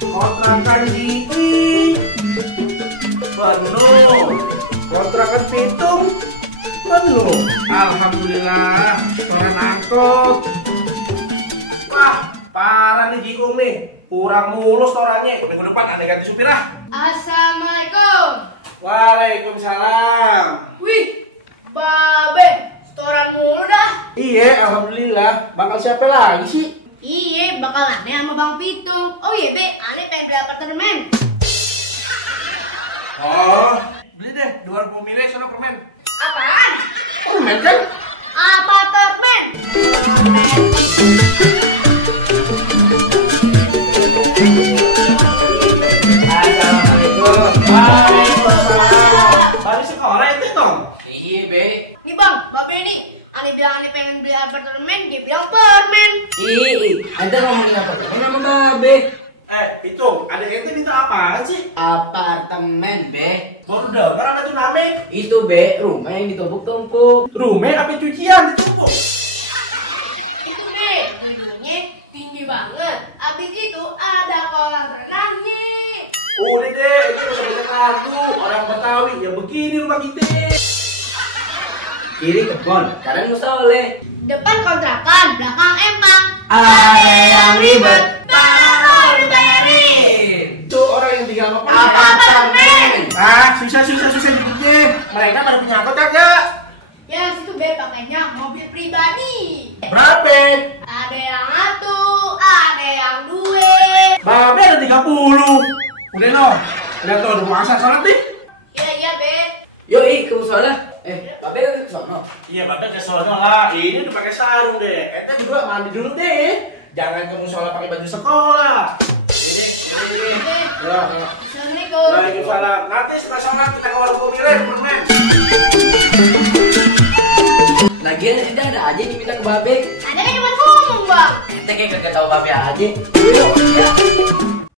Kontrakan Diki penuh. Kontrakan Pitung penuh. Alhamdulillah. Setoran angkot. Wah, parah nih Jikung nih. Kurang mulus setorannya. Minggu depan ada ganti supir ah. Assalamualaikum. Waalaikumsalam. Wih, Babe, setoran mulu dah. Iya, alhamdulillah. Bakal siapa lagi sih? Iya, bakal aneh sama Bang Pitung. Oh iya, Be, aneh pengen beli apartemen. Oh, beli deh 2.000 miliar sono permen. Apaan? Permen kan? Apartemen. Assalamualaikum. Waalaikumsalam. Baru sekolah itu dong? Iya, Be. Nih Bang, Babe nih. Aneh bilang aneh pengen beli apartemen, dia bilang permen. Anda ngomongin apa? Nama Babe. Pitung, ada ente minta apaan sih? Apartemen, Be. Baru dengar apa itu namanya? Itu, Be, rumah yang ditumpuk-tumpuk. Rumah apa cucian ditumpuk? Itu Be, gedungnya tinggi banget. Abis itu ada kolam renangnya. Udah deh, itu usah banyak lagu. Orang Betawi, ya begini rumah kita. Kiri kebon, kanan musoleh. Depan kontrakan, belakang empang. Ada yang ribet, taruh dibayarin. Itu orang yang tinggal apa? Apartemen. Susah dikit. Mereka pada punya angkot kagak? Ya, situ Be pakainya mobil pribadi. Berapa? Ada yang satu, ada yang dua. Babe ada 30. Udah no. Lihat tuh udah mau asal salat nih. Iya, Be. Yoi, ke musola. Babe lagi ke sono. Iya, Babe ke sono lah. Ini udah pakai sarung deh. Ente juga mandi dulu deh. Jangan ke musola pakai baju sekolah. Be, Ya. Assalamualaikum. Waalaikumsalam. Nanti setelah sholat kita ke warung kopi permen. Lagian tidak ada aja diminta ke Babe. Ada kan cuma ngomong, Bang. Ente kayak gak tahu Babe aja. Yuk, ya.